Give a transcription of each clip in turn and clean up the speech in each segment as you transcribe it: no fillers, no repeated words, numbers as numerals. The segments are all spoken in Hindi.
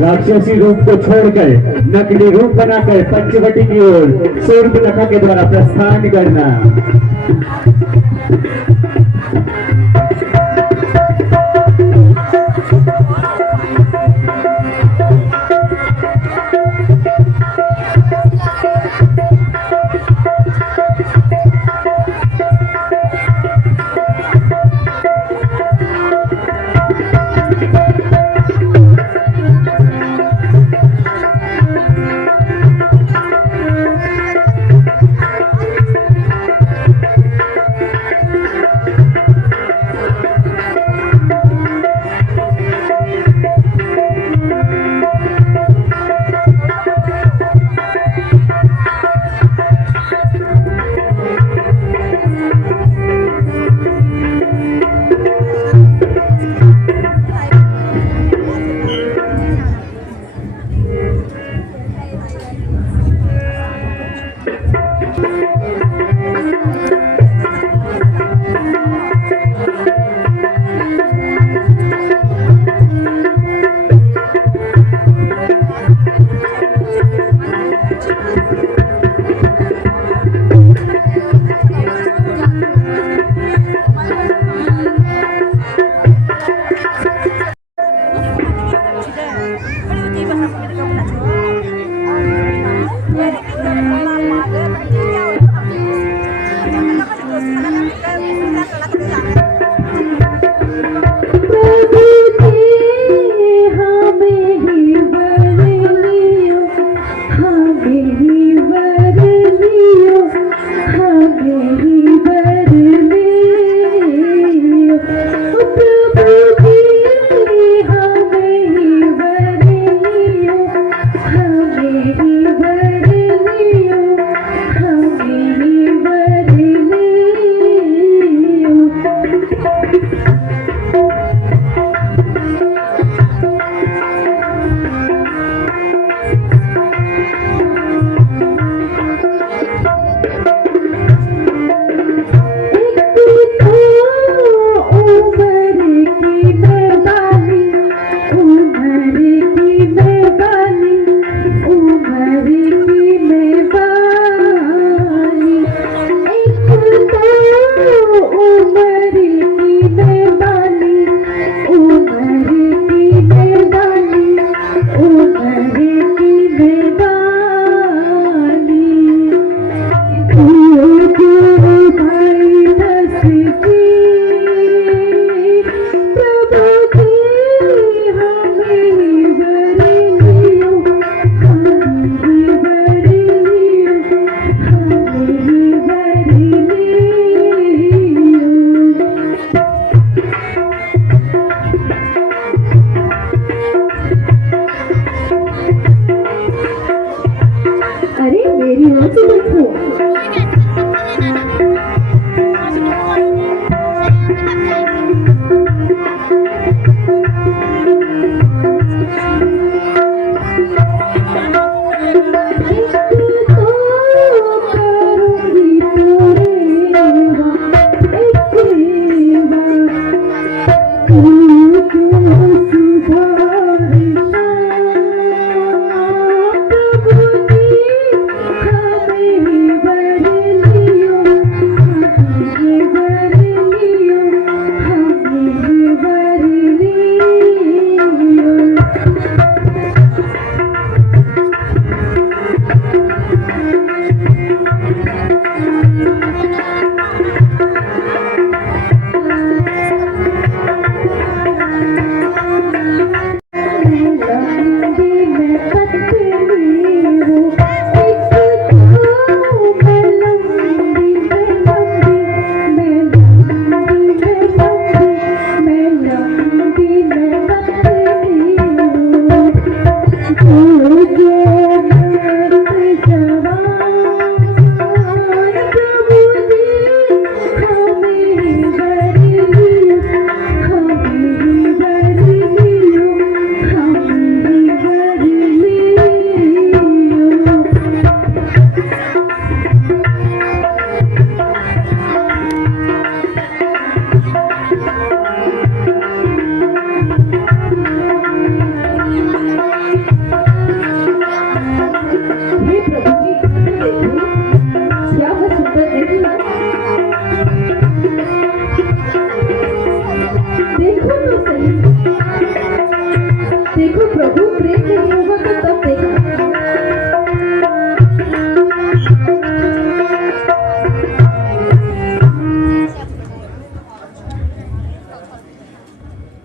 राक्षसी रूप को छोड़कर नकली रूप बनाकर पंचवटी की ओर सूर्पनखा के द्वारा प्रस्थान करना।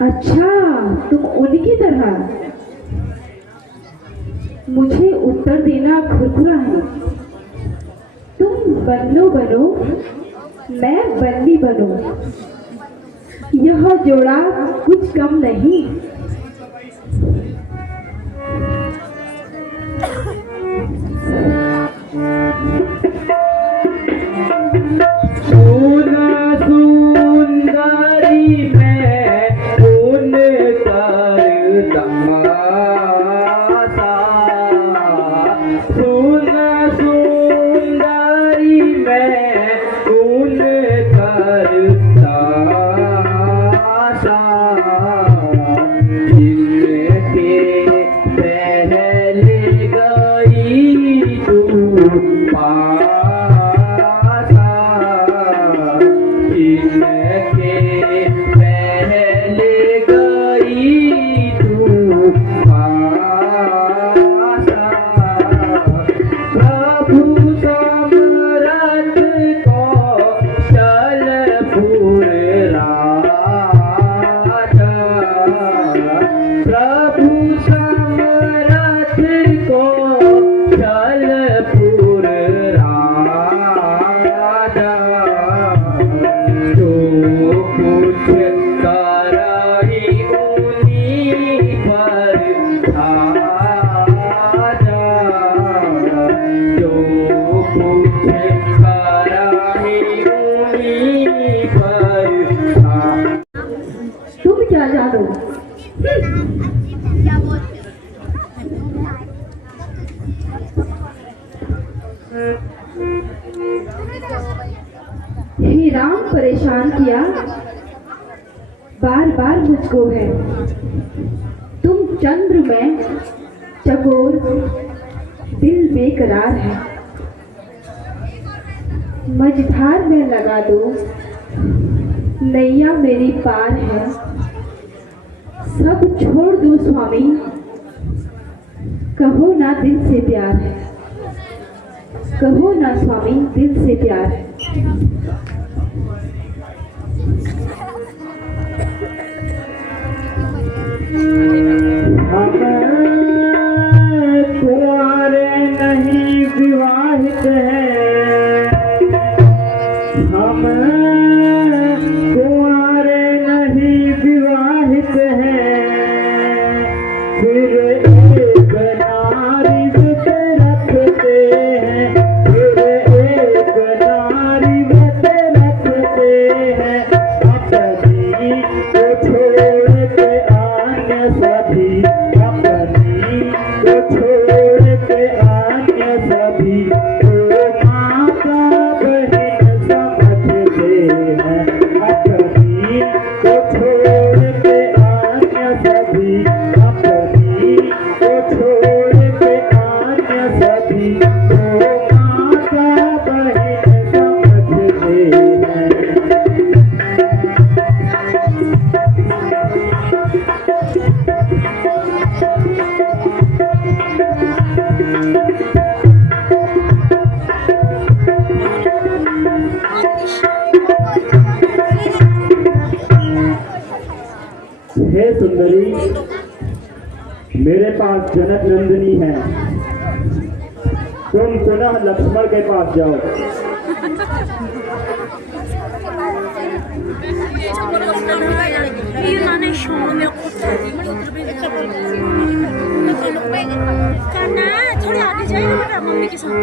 अच्छा, तुम उनकी तरह। मुझे उत्तर देना खुरखुरा है। तुम बन्नो बनो, मैं बन्नी बनूं। यह जोड़ा कुछ कम नहीं। तुम क्या जानो? हे राम, परेशान किया बार बार मुझको है। तुम चंद्र में चकोर, दिल बेकरार है। मझधार में लगा दो, नैया मेरी पार है। सब छोड़ दो स्वामी, कहो ना दिल से प्यार है। कहो ना स्वामी, दिल से प्यार है। हम कुंवारे नहीं विवाहित हैं, हम कुंवारे नहीं विवाहित हैं। फिर एक नारी व्रत रखते हैं, फिर एक नारी व्रत रखते हैं। अपनी को छोड़ के अन्य सभी, अपनी को छोड़ के अन्य सभी को माता बहन समझते हैं। अपनी को छोड़ के अन्य सभी, अपनी को छोड़ के अन्य सभी को माता बहन समझते हैं। हे सुंदरी, मेरे पास जनक नंदिनी है। तुम पुनः लक्ष्मण के पास जाओ। करना थोड़े आगे जाए मम्मी के साथ।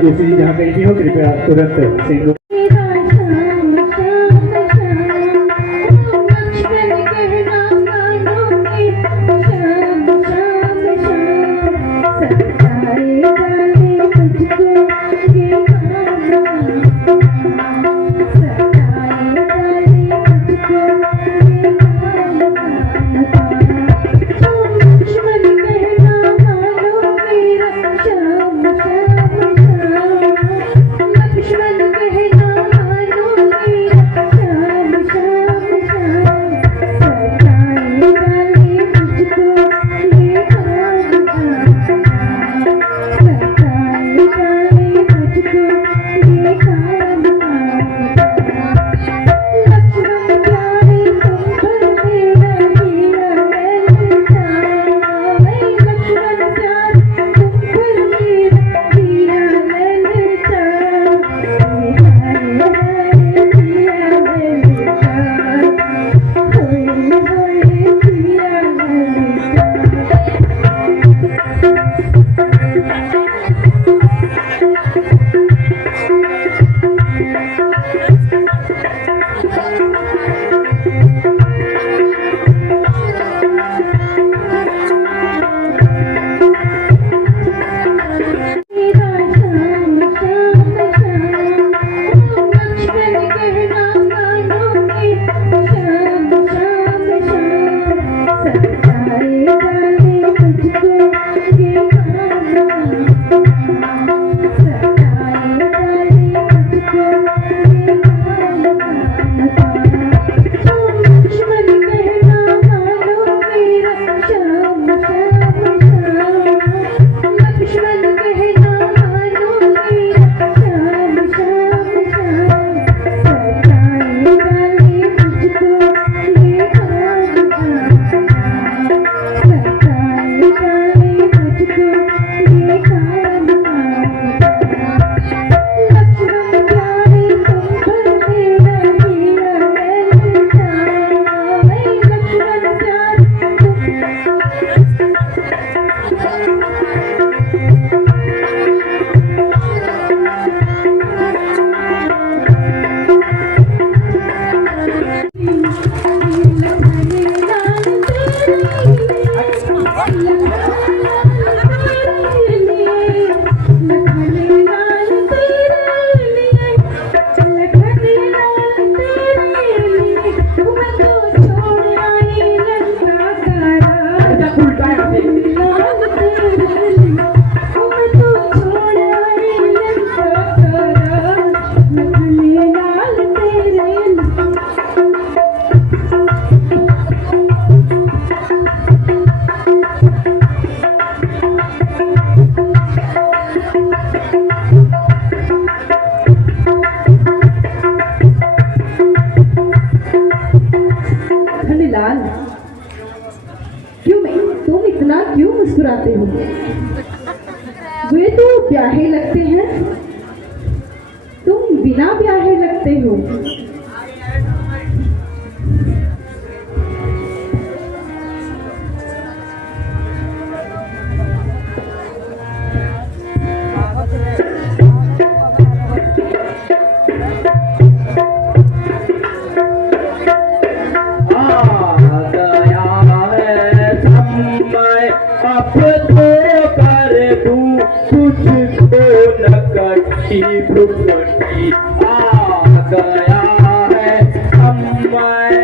दूसरी जहाँ कहीं भी हो कृपया तुरंत सिंधु मुस्कुराते हो? वे तो ब्याहे लगते हैं, तुम बिना ब्याहे लगते हो। अब तो कर दूं तुझको नकटी भुगटी आ गया है समय।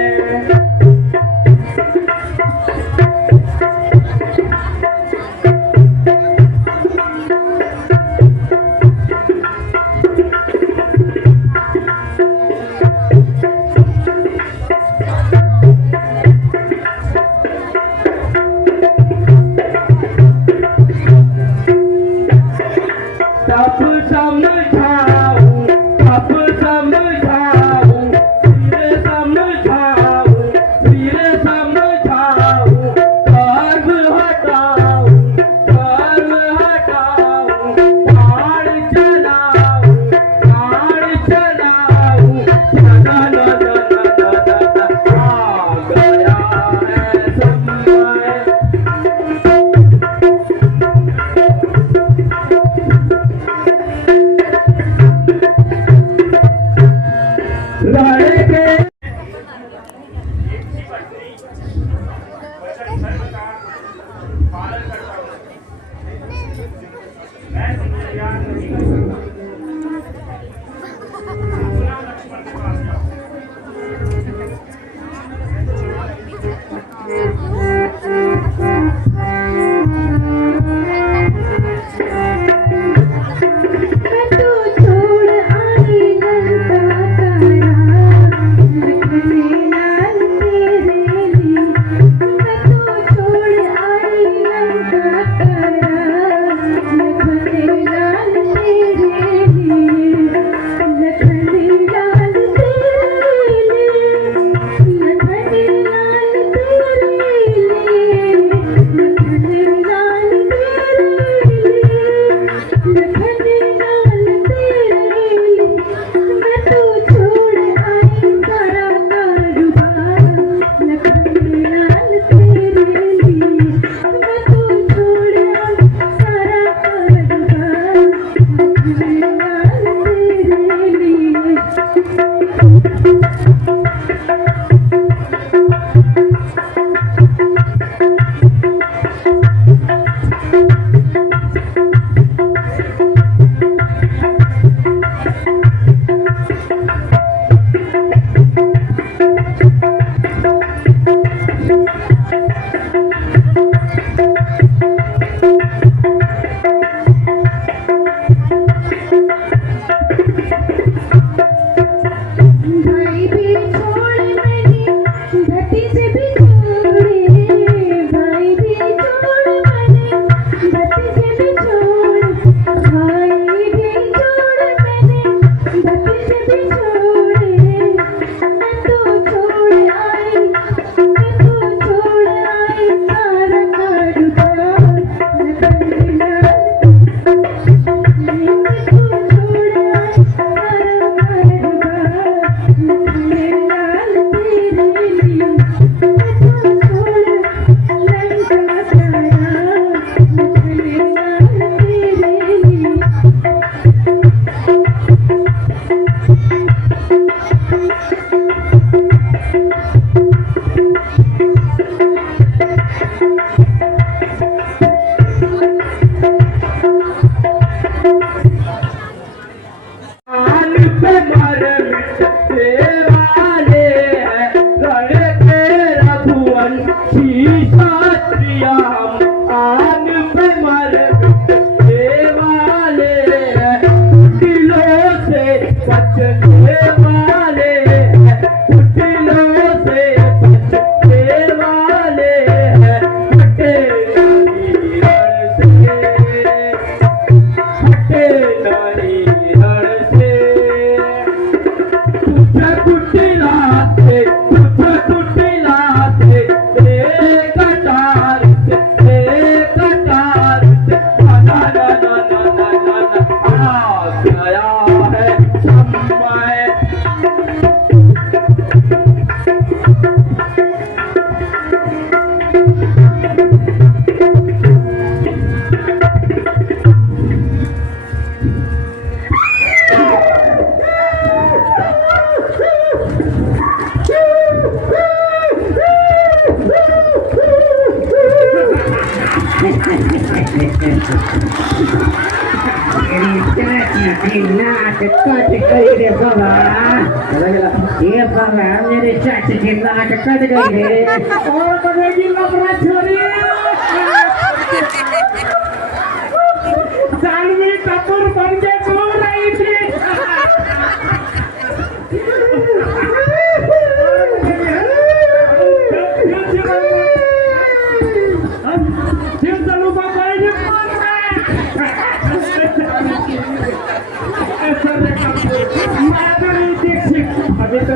बचने वाले हैं, कुटिलों से बचने वाले हैं, हटे नहीं रण से, हटे नहीं रण से। तुझे कुटिलाते, तुझे कुटिलाते, एक कटार से, एक कटार से, ना ना ना ना ना ना ना, आ गया है समय। कपूर बन के बोल रही थी। अभी तो